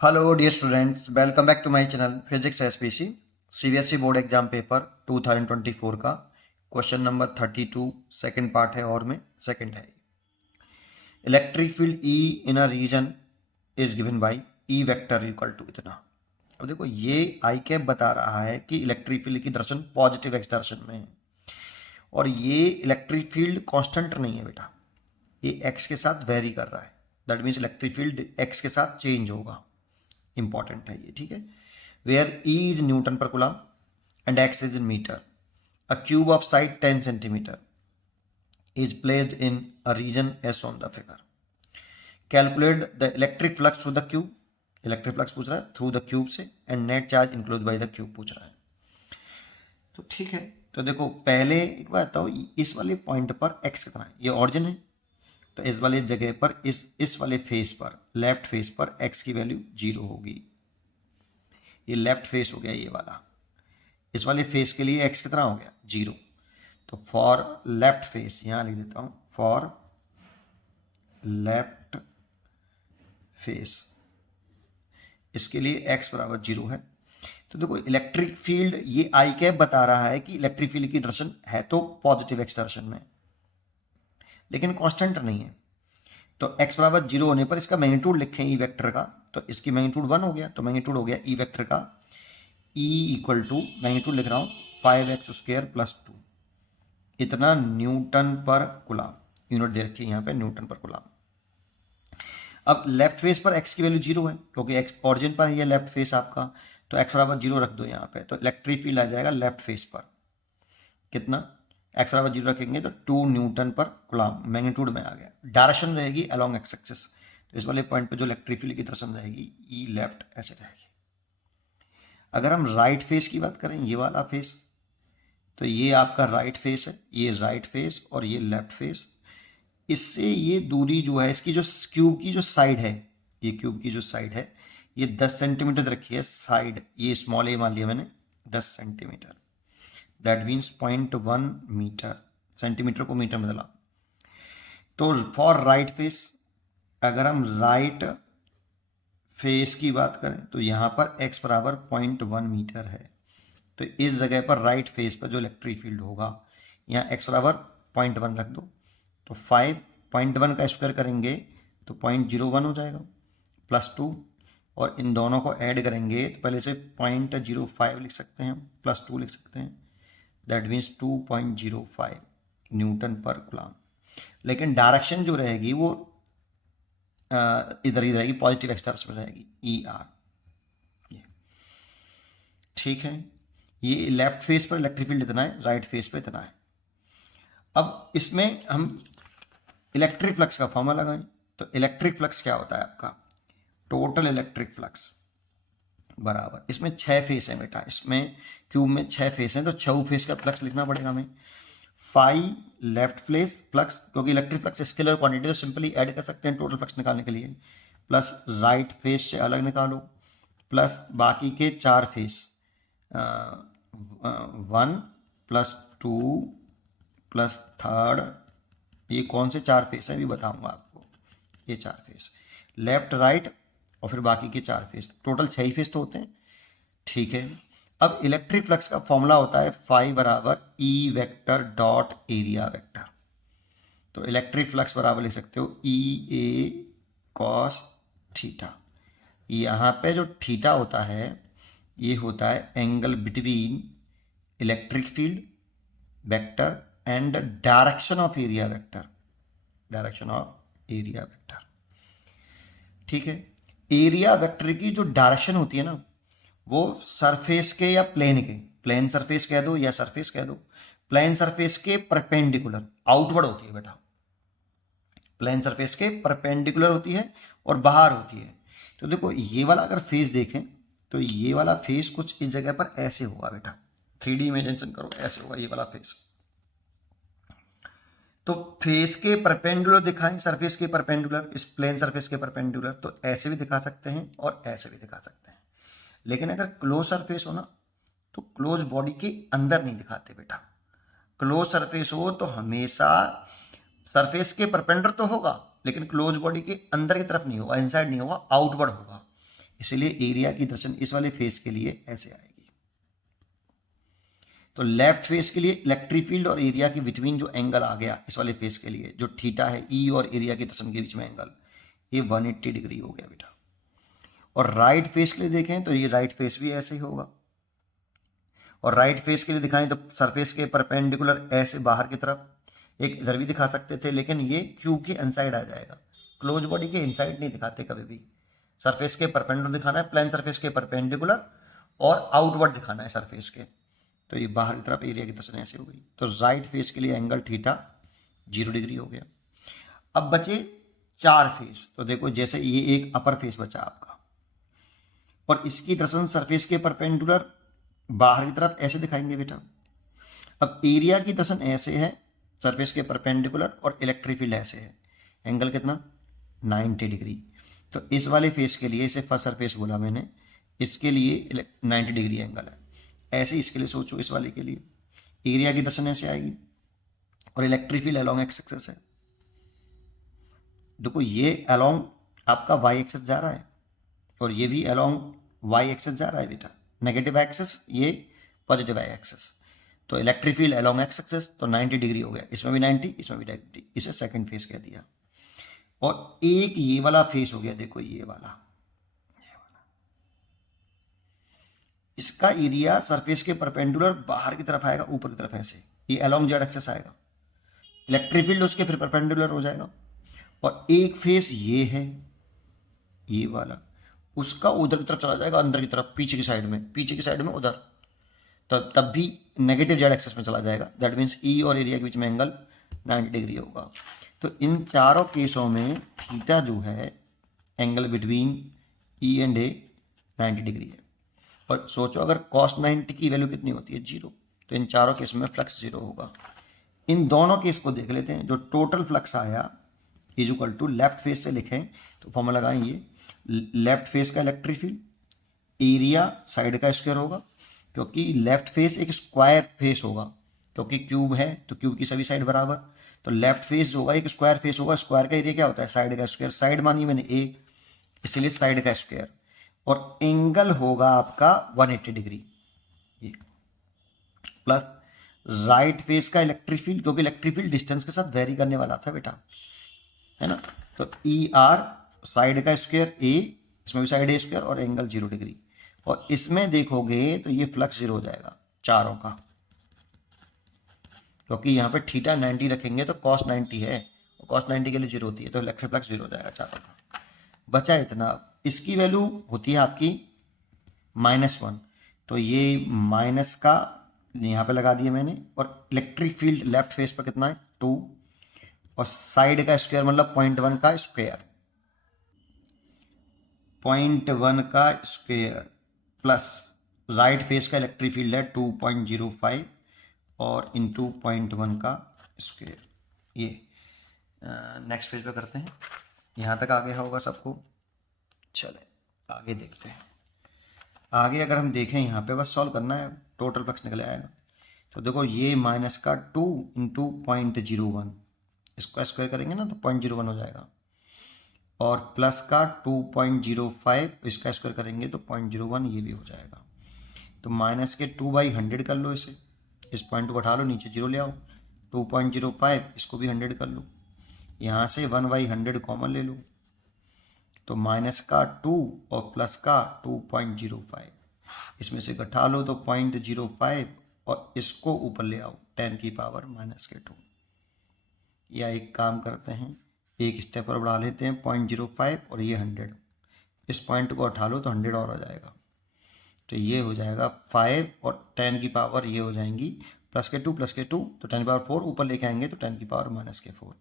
Hello dear students, welcome back to my channel Physics SPC CBSE board exam paper 2024 का question number 32 second part है और में second है। Electric field E in a region is given by E vector equal to इतना। अब देखो ये आई cap बता रहा है कि इलेक्ट्रिक फील्ड की डायरेक्शन पॉजिटिव एक्स डायरेक्शन में है और ये इलेक्ट्रिक फील्ड कांस्टेंट नहीं है बेटा, ये एक्स के साथ वेरी कर रहा है। That means electric field X के साथ चेंज होगा। इंपॉर्टेंट है ये, ठीक है। Where E is newton per coulomb and X is in metre, a cube of side 10 centimetre is placed in a region as on the figure. Calculate the electric flux through the cube, electric flux पूछ रहा है through the cube से, and net charge include by the cube पूछ रहा है। तो ठीक है, तो देखो पहले एक बात बताओ, इस वाले पॉइंट पर x कितना है, ये ऑरिजिन है, तो इस वाले जगह पर इस वाले फेस पर, लेफ्ट फेस पर x की वैल्यू 0 होगी। ये लेफ्ट फेस हो गया ये वाला, इस वाले फेस के लिए x कितना हो गया 0। तो फॉर लेफ्ट फेस यहां लिख देता हूं, फॉर लेफ्ट फेस इसके लिए x बराबर 0 है। तो देखो इलेक्ट्रिक फील्ड ये आई कैप बता रहा है कि इलेक्ट्रिक फील्ड की डायरेक्शन है तो पॉजिटिव एक्स डायरेक्शन में, लेकिन कांस्टेंट नहीं है। तो x बराबर 0 होने पर इसका मैग्नीट्यूड लिखें ई वेक्टर का, तो इसकी मैग्नीट्यूड 1 हो गया, तो मैग्नीट्यूड हो गया ई वेक्टर का E इक्वल टू, मैग्नीट्यूड लिख रहा हूं 5x स्क्वायर प्लस 2, इतना न्यूटन पर कूलम। यूनिट दे रखी है यहाँ पे न्यूटन पर कूलम। अब लेफ्ट फेस पर x की वैल्यू 0 है क्योंकि x ऑरिजिन पर है ये लेफ्ट फेस आपका, तो x बराबर 0 रख दो यहाँ पे, तो इलेक्ट्रिक फील्ड आ जाएगा लेफ्ट फेस पर कितना, x बराबर 0 रखेंगे तो 2 न्यूटन पर कूलम, मैग्नीट्यूड में आ गया। डायरेक्शन रहेगी अलोंग एक्स एक्सिस, तो इस वाले पॉइंट पे जो इलेक्ट्रिक फील्ड की डायरेक्शन रहेगी ई लेफ्ट ऐसे रहेगी। अगर हम राइट फेस की बात करें, ये वाला फेस, तो ये आपका राइट फेस है, ये राइट फेस और ये लेफ्ट फेस, इससे ये दूरी जो है इसकी जो क्यूब की जो साइड है, ये क्यूब की जो साइड है ये 10 सेंटीमीटर रखी है साइड, ये स्मॉल ए मान लिया मैंने 10 centimetre, that means 0.1 metre, centimetre को मीटर में बदला। तो फॉर राइट फेस, अगर हम राइट फेस की बात करें तो यहाँ पर x बराबर 0.1 मीटर है, तो इस जगह पर राइट फेस पर जो इलेक्ट्रिक फील्ड होगा यहाँ x बराबर 0.1 रख दो, तो 5.1 का स्क्वायर करेंगे तो 0.01 हो जाएगा प्लस 2, और इन दोनों को ऐड करेंगे तो पहले से 0.05 लिख सकते हैं, प्लस 2 लिख सकते हैं, that means 2.05 Newton per coulomb. लेकिन डायरेक्शन जो रहेगी वो इधर ही रहेगी, पॉजिटिव एक्स डायरेक्शन में रहेगी ई आर। ठीक है, ये लेफ्ट फेस पर इलेक्ट्रिक फील्ड इतना है, राइट फेस पर इतना है। अब इसमें हम इलेक्ट्रिक फ्लक्स का फॉर्मूला लगाएं, तो इलेक्ट्रिक फ्लक्स क्या होता है आपका, टोटल इलेक्ट्रिक फ्लक्स बराबर, इसमें 6 फेस है बेटा, इसमें क्यूब में 6 फेस हैं, तो 6 फेस का फ्लक्स लिखना पड़ेगा हमें। 5 लेफ्ट फेस फ्लक्स, क्योंकि इलेक्ट्रिक फ्लक्स स्केलर क्वांटिटी तो सिंपली ऐड कर सकते हैं टोटल फ्लक्स निकालने के लिए, प्लस राइट फेस से अलग निकालो, प्लस बाकी के 4 फेस, 1 प्लस 2 प्लस थर्ड, ये कौन से 4 फेस है भी बताऊंगा आपको, ये 4 फेस लेफ्ट राइट और फिर बाकी के 4 फेस, टोटल 6 ही फेस तो होते हैं। ठीक है, अब इलेक्ट्रिक फ्लक्स का फॉर्मूला होता है फाई बराबर E vector dot area vector, तो इलेक्ट्रिक फ्लक्स बराबर लिख सकते हो ई ए कॉस थीटा। यहाँ पे जो थीटा होता है ये होता है angle between electric field vector and direction of area vector, direction of area vector. ठीक है, एरिया वेक्टर की जो डायरेक्शन होती है ना वो सरफेस के या प्लेन के, प्लेन सरफेस कह दो या सरफेस कह दो, प्लेन सरफेस के परपेंडिकुलर आउटवर्ड होती है बेटा, प्लेन सरफेस के परपेंडिकुलर होती है और बाहर होती है। तो देखो ये वाला अगर फेस देखें तो ये वाला फेस कुछ इस जगह पर ऐसे होगा बेटा, 3D इमेजिनेशन करो, ऐसे होगा ये वाला फेस। तो फेस के परपेंडिकुलर दिखाएं, सरफेस के परपेंडिकुलर, इस प्लेन सरफेस के परपेंडिकुलर, तो ऐसे भी दिखा सकते हैं और ऐसे भी दिखा सकते हैं। लेकिन अगर क्लोज सरफेस हो ना तो क्लोज बॉडी के अंदर नहीं दिखाते बेटा, क्लोज सरफेस हो तो हमेशा सरफेस के परपेंडिकुलर तो होगा लेकिन क्लोज बॉडी के अंदर की तरफ नहीं होगा, इनसाइड नहीं होगा, आउटवर्ड होगा। इसलिए एरिया की डायरेक्शन इस वाले फेस के लिए ऐसे आएगी। तो लेफ्ट फेस के लिए इलेक्ट्रिक फील्ड और एरिया के बिटवीन जो एंगल आ गया इस वाले फेस के लिए, जो थीटा है ई और एरिया की डायरेक्शन के बीच में एंगल, ये 180 डिग्री हो गया बेटा। और राइट फेस के लिए देखें तो ये राइट फेस भी ऐसे ही होगा। और राइट फेस के लिए दिखाएं तो सरफेस के परपेंडिकुलर ऐसे बाहर की तरफ, एक इधर भी दिखा सकते थे लेकिन ये क्यूब के इनसाइड आ जाएगा। क्लोज बॉडी के इनसाइड नहीं दिखाते कभी भी। सरफेस के परपेंडिकुलर दिखाना है, प्लेन सरफेस के परपेंडिकुलर, और आउटवर्ड दिखाना है सरफेस के। तो ये बाहर की तरफ एरिया की डायरेक्शन ऐसे हो गई। तो राइट फेस के लिए एंगल थीटा 0 डिग्री हो गया। अब बचे 4 फेस। तो देखो जैसे ये एक अपर फेस बचा आपका, और इसकी डायरेक्शन सरफेस के परपेंडिकुलर बाहर की तरफ ऐसे दिखाएंगे बेटा। अब एरिया की डायरेक्शन ऐसे है सरफेस के परपेंडिकुलर, और इलेक्ट्रिक फील्ड ऐसे है। एंगल कितना 90 डिग्री। तो इस वाले फेस के लिए, इसे फर्स्ट सरफेस बोला मैंने, इसके लिए 90 डिग्री एंगल है। ऐसे इसके लिए सोचो, इस वाले के लिए एरिया की डायरेक्शन ऐसे आएगी और electric field along X axis है। देखो ये अलोंग आपका वाई एक्सेस जा रहा है और ये भी अलोंग वाई एक्सेस जा रहा है बेटा। नेगेटिव एक्सेस, ये पॉजिटिव वाई एक्सेस। तो electric field along X axis, तो 90 डिग्री हो गया। इसमें भी 90, इसमें भी 90, इसे सेकंड फेस कह दिया। और एक ये वाला फेस हो गया, देखो ये वाला, इसका एरिया सरफेस के परपेंडिकुलर बाहर की तरफ आएगा, ऊपर की तरफ ऐसे, ये अलोंग जेड एक्सेस आएगा। इलेक्ट्रिक फील्ड उसके फिर परपेंडिकुलर हो जाएगा। और एक फेस ये है, ये वाला, उसका उधर की तरफ चला जाएगा, अंदर की तरफ, पीछे की साइड में, पीछे की साइड में उधर, तब भी नेगेटिव जेड एक्सेस में चला जाएगा। दैट मीन्स ई और एरिया के बीच में एंगल 90 डिग्री होगा। तो इन चारों केसों में थीटा जो है, angle between E and A 90 degree है। और सोचो अगर cos 90 की वैल्यू कितनी होती है, 0। तो इन चारों केस में फ्लक्स 0 होगा। इन दोनों केस को देख लेते हैं। जो टोटल फ्लक्स आया is equal to, left face से लिखें तो फॉर्मूला लगाएं, ये लेफ्ट फेस का इलेक्ट्रिक फील्ड एरिया साइड का स्क्वायर होगा, क्योंकि लेफ्ट फेस एक स्क्वायर फेस होगा, क्योंकि क्यूब है तो क्यूब की सभी साइड बराबर। तो लेफ्ट फेस होगा एक स्क्वायर फेस होगा। स्क्वायर का एरिया क्या होता है, साइड का स्क्वायर। साइड मानी मैंने ए, इसलिए साइड का स्क्वायर। और एंगल होगा आपका 180 डिग्री, ये प्लस राइट फेस का इलेक्ट्रिक फील्ड, क्योंकि इलेक्ट्रिक फील्ड डिस्टेंस के साथ वेरी करने वाला था बेटा, है ना। तो ई आर साइड का स्क्वायर ए, इसमें भी साइड ए स्क्वायर, और एंगल 0 डिग्री। और इसमें देखोगे तो ये फ्लक्स 0 हो जाएगा चारों का, क्योंकि यहाँ पे थीटा 90 रखेंगे तो cos 90 है, और cos 90 के लिए 0 होती है, तो इलेक्ट्रिक फ्लक्स 0 हो जाएगा चारों का। बचा इतना, इसकी वैल्यू होती है आपकी -1, तो ये माइनस का यहाँ पे लगा दिया मैंने। और इलेक्ट्रिक फील्ड लेफ्ट फेस पर कितना है, 2, और साइड का स्क्वायर मतलब 0.1 का स्क्वायर, 0.1 का स्क्वायर, प्लस राइट फेस का इलेक्ट्रिक फील्ड है 2.05 और इंटू 0.1 का स्क्वायर। ये नेक्स्ट पेज पे करते हैं। यहाँ तक आ गया होगा सबको। चले आगे देखते हैं। आगे अगर हम देखें, यहाँ पे बस सॉल्व करना है, टोटल फ्लक्स निकल आएगा। तो देखो ये माइनस का 2 इंटू 0.01, इसको स्क्वायर करेंगे ना तो 0.01 हो जाएगा। और प्लस का 2.05, इसका स्क्वायर करेंगे तो 0.01, ये भी हो जाएगा। तो माइनस के 2/100 कर लो इसे, इस पॉइंट को उठा लो, नीचे 0 ले आओ। 2.05, इसको भी 100 कर लो, यहाँ से 1/100 कॉमन ले लो, तो माइनस का 2 और प्लस का 2.05, इसमें से घटा लो तो 0.05, और इसको ऊपर ले आओ 10 की पावर -2। या एक काम करते हैं, एक स्टेप और बढ़ा लेते हैं, 0.05 और ये 100, इस पॉइंट को उठा लो तो 100 और हो जाएगा। तो ये हो जाएगा 5 और 10 की पावर ये हो जाएंगी प्लस के 2 तो 10 की पावर 4, ऊपर लेके आएंगे तो 10 की पावर -4।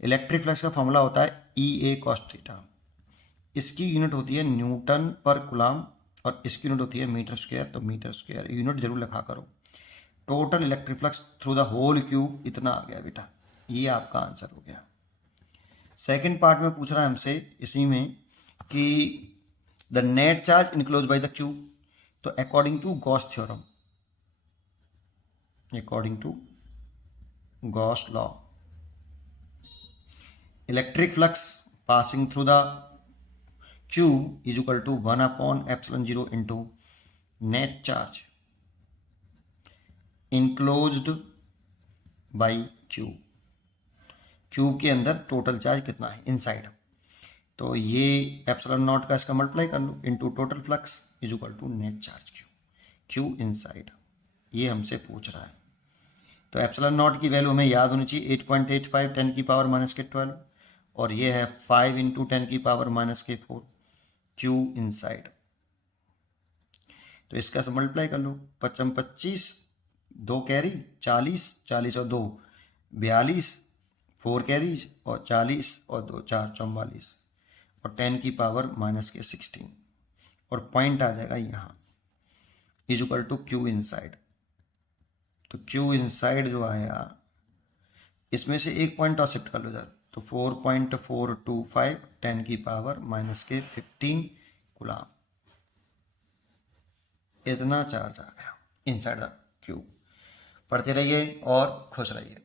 इलेक्ट्रिक फ्लक्स का फॉर्मूला होता है E A cos थीटा। इसकी यूनिट होती है न्यूटन पर कूलम, और इसकी यूनिट होती है मीटर स्क्वायर। तो मीटर स्क्वायर यूनिट जरूर लिखा करो। Total electric flux through the whole cube इतना आ गया बेटा, ये आपका आंसर हो गया। सेकेंड पार्ट में पूछ रहा है हमसे इसी में कि the net charge enclose by the cube. तो according to Gauss theorem, according to Gauss law, electric flux passing through the Q is equal to 1/ε0 into net charge enclosed by Q। Cube के अंदर total charge कितना है inside, तो ये epsilon not का इसका multiply कर लो into total flux is equal to net charge Q। Q inside ये हमसे पूछ रहा है, तो एप्सिलॉन नॉट की वैल्यू हमें याद होनी चाहिए 8.85 10 की पावर -12 और ये है 5 इंटू 10 की पावर -4 Q इनसाइड। तो इसका से मल्टीप्लाई कर लो 55 25 2 कैरी 40 40 और 2 42 4 कैरीज और 40 और 2 4 44 और 10 की पावर -16 और पॉइंट आ जाएगा यहाँ is equal to Q inside. तो Q इनसाइड जो आया इसमें से एक पॉइंट और शिफ्ट कर लो इधर, तो 4.425 10 की पावर -15 कूलाम इतना चार्ज आ गया इनसाइड द क्यूब। पढ़ते रहिए और खुश रहिए।